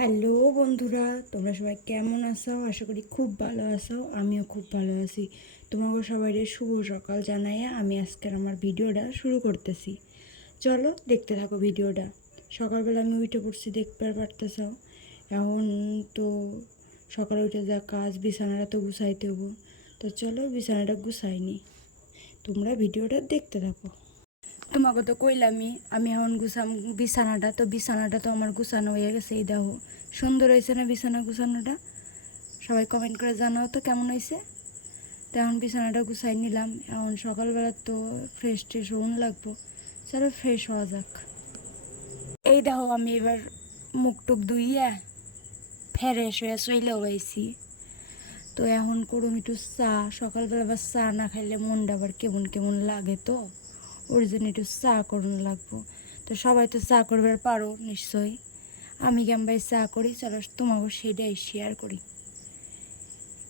Hello বন্ধুরা, তোমরা সবাই কেমন আছো? আশা করি খুব ভালো আছো। আমিও খুব ভালো আছি। তোমাকে সবাই শুভ সকাল জানাইয়া আমি আজকের আমার ভিডিওটা শুরু করতেছি। চলো দেখতে থাকো ভিডিওটা। সকালবেলা আমি উঠে পড়ছি, দেখতে পারতেছ। এখন তো সকালে উঠে যা কাজ, বিছানাটা তো গুছাইতে হবো। তো চলো বিছানাটা গুছাইনি, তোমরা ভিডিওটা দেখতে থাকো। তোমাকে তো কইলামই আমি এখন গুছাম বিছানাটা। তো বিছানাটা তো আমার গুছানো হয়ে গেছে। এই দেখো, সুন্দর হয়েছে না বিছানা গুছানোটা? সবাই কমেন্ট করে জানাও তো কেমন হয়েছে। তো এখন বিছানাটা গুছাই নিলাম। এখন সকালবেলা তো ফ্রেশ ট্রেশ হন লাগবো। চলো ফ্রেশ হওয়া যাক। এই দেখো, আমি এবার মুখ টুক ধুইয়া ফ্রেশ হয়ে চইলেও আইছি। তো এখন করুম একটু চা। সকালবেলা আবার চা না খাইলে মনটা আবার কেমন কেমন লাগে, তো ওর জন্য একটু চা করুন লাগবো। তো সবাই তো চা করবার পারো নিশ্চয়ই। আমি কেমন চা করি, চলো তোমাকে সেটাই শেয়ার করি।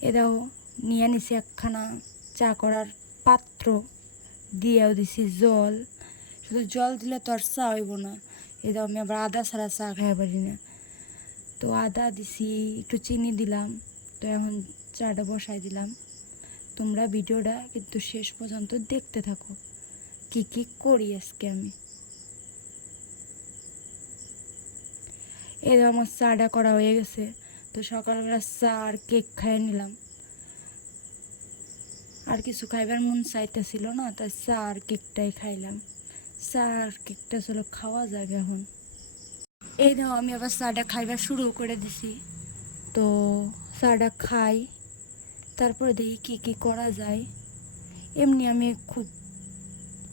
এ দেখো, নিয়ে নিছি একখানা চা করার পাত্র, দিয়েও দিছি জল। শুধু জল দিলে তো আর চা হইব না। এ দেখো, আমি আবার আদা ছাড়া চা খাই পারি না। তো আদা দিছি, একটু চিনি দিলাম। তো এখন চাটা বসাই দিলাম। তোমরা ভিডিওটা কিন্তু শেষ পর্যন্ত দেখতে থাকো, কি কি করি আজকে আমি। এই আমার চাটা করা হয়ে গেছে। তো সকালবেলা চা আর কেক খাইয়ে নিলাম। আর কিছু খাইবার মন চাইতেছিল না, তাই চা আর কেকটাই খাইলাম। চা আর কেকটা চলো খাওয়া যাবে এখন। এই দাও, আমি আবার চাটা খাইবার শুরু করে দিছি। তো চাটা খাই, তারপরে দেখি কী কী করা যায়। এমনি আমি খুব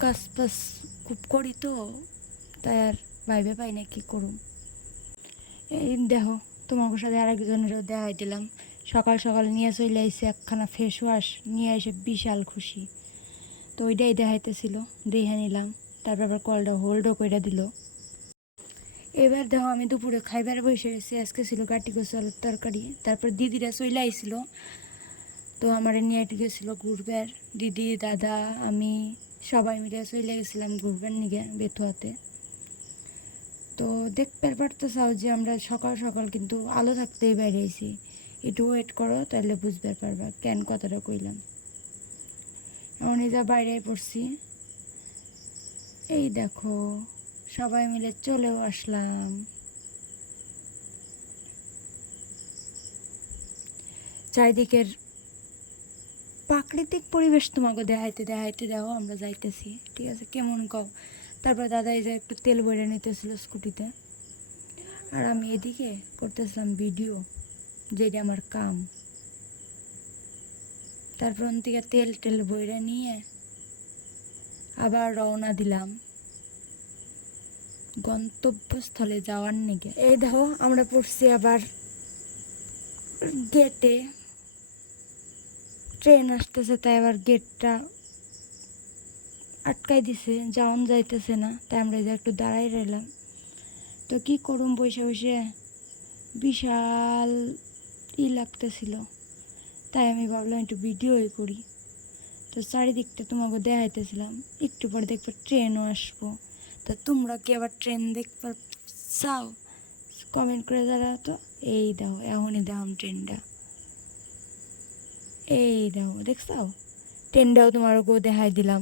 কাজ টাজ খুব করি, তো তাই আর ভাইবে পাই না কী করুম। এই দেখো, তোমার সাথে আরেকজনেরও দেখাই দিলাম। সকাল সকাল নিয়ে চলে আইসে একখানা ফেস ওয়াশ নিয়ে এসে, বিশাল খুশি। তো ওইটাই দেখাইতেছিল, দেখে নিলাম। তারপর আবার কলটা হোল্ডও করে দিল। এবার দেখো, আমি দুপুরে খাইবার বসে গেছি। আজকে ছিল কাটি গোছালের তরকারি। তারপর দিদিরা চলে আইছিল, তো আমার নিয়ে গেছিলো ঘুরবার। দিদি, দাদা, আমি সবাই মিলে চলে গেছিলাম ঘুরবার নিগে বেথুয়াতে। তো দেখতে পারতে চাও যে আমরা সকাল সকাল কিন্তু আলো থাকতেই বাইরে আইছি। একটু ওয়েট করো, তাহলে বুঝতে পারবা কেন কথাটা কইলাম। এমন যা বাইরে পড়ছি। এই দেখো, সবাই মিলে চলেও আসলাম। চারিদিকের প্রাকৃতিক পরিবেশ তোমাকে দেখাইতে দেখাইতে দেখো আমরা যাইতেছি। ঠিক আছে, কেমন কও? তারপর দাদা এই যে একটু তেল ভরে নিতেছিল স্কুটিতে, আর আমি এদিকে করতেছিলাম ভিডিও, যেটা আমার কাম। তারপর থেকে তেল টেল ভরে নিয়ে আবার রওনা দিলাম গন্তব্যস্থলে যাওয়ার নিগে। এই দেখো, আমরা পড়ছি আবার গেটে। ট্রেন আসতেছে, তাই আবার গেটটা আটকাই দিছে, যাওন যাইতেছে না। তাই আমরা যে একটু দাঁড়াই রইলাম। তো কি করুম, বসে বসে বিশাল লাগতেছিল। তাই আমি ভাবলাম একটু ভিডিওই করি। তো চারিদিকটা তোমাকে দেখাইতেছিলাম। একটু পরে দেখবে ট্রেনও আসবো। তা তোমরা কি আবার ট্রেন দেখতে চাও? কমেন্ট করে দাঁড়াও তো। এই দাও, এখনই দাম ট্রেনটা। এই দাও, দেখছাও ট্রেনটাও তোমারকেও দেখাই দিলাম।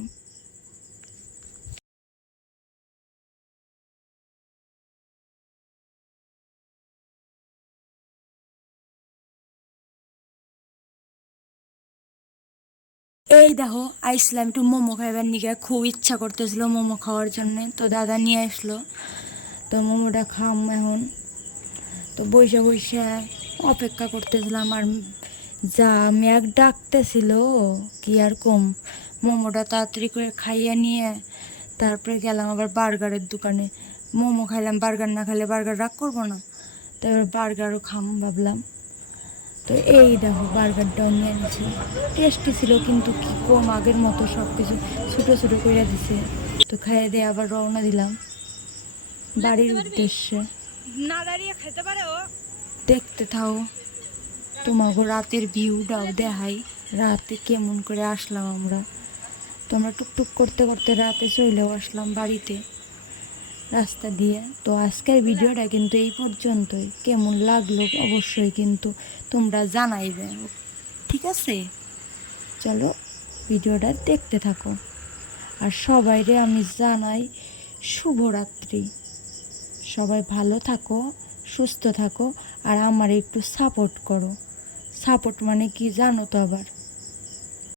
এই দেখো, আইসলাম একটু মোমো খাইবার নিকে। খুব ইচ্ছা করতেছিল মোমো খাওয়ার জন্য, তো দাদা নিয়ে আসলো। তো মোমোটা খাম এখন। তো বসে বসে অপেক্ষা করতেছিলাম। আর যা মেঘ ডাকতেছিল, কি আর কম। মোমোটা তাড়াতাড়ি করে খাইয়ে নিয়ে তারপরে গেলাম আবার বার্গারের দোকানে। মোমো খাইলাম, বার্গার না খাইলে বার্গার রাগ করবো না। তারপর বার্গারও খাম ভাবলাম। তো এই দেখো, বার্গারটাও নিয়ে নিছি। টেস্টি ছিল, কিন্তু কি কম, আগের মতো সব কিছু ছোটো ছোটো করে দিছে। তো খাইয়ে দিয়ে আবার রওনা দিলাম বাড়ির উদ্দেশ্যে। না দাঁড়িয়ে খেতে পারে ও। দেখতে থাও, তোমাকে রাতের ভিউটাও দেখাই। রাতে কেমন করে আসলাম আমরা। তো আমরা টুকটুক করতে করতে রাতে চলেও আসলাম বাড়িতে। রাস্তা দিয়ে। তো আজকের ভিডিওটা কিন্তু এই পর্যন্তই। কেমন লাগলো অবশ্যই কিন্তু তোমরা জানাইবে, ঠিক আছে? চলো ভিডিওটা দেখতে থাকো। আর সবাইরে আমি জানাই শুভরাত্রি। সবাই ভালো থাকো, সুস্থ থাকো, আর আমার একটু সাপোর্ট করো। সাপোর্ট মানে কি জানো তো আবার?